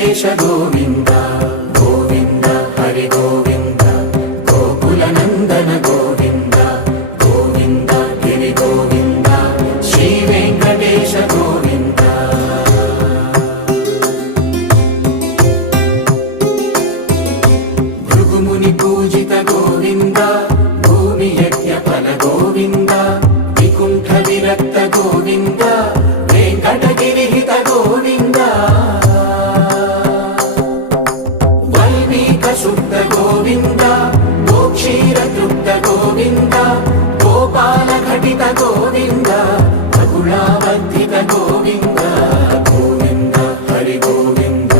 వెంకటేశ గోవింద గోవింద హరి గోవింద గోకుల నందన గోవింద గోవింద గిరి గోవింద శ్రీ వెంకటేశ గోవింద భృగుముని పూజిత గోవింద భూమి యజ్ఞ ఫల గోవింద వికుంఠ విరక్త గోవింద వెంకటగిరిహిత గోవింద వల్మీక శుద్ధ గోవింద గోక్షీర తృప్త గోవింద గోపాల ఘటిత గోవింద బహుళావర్ధిత గోవింద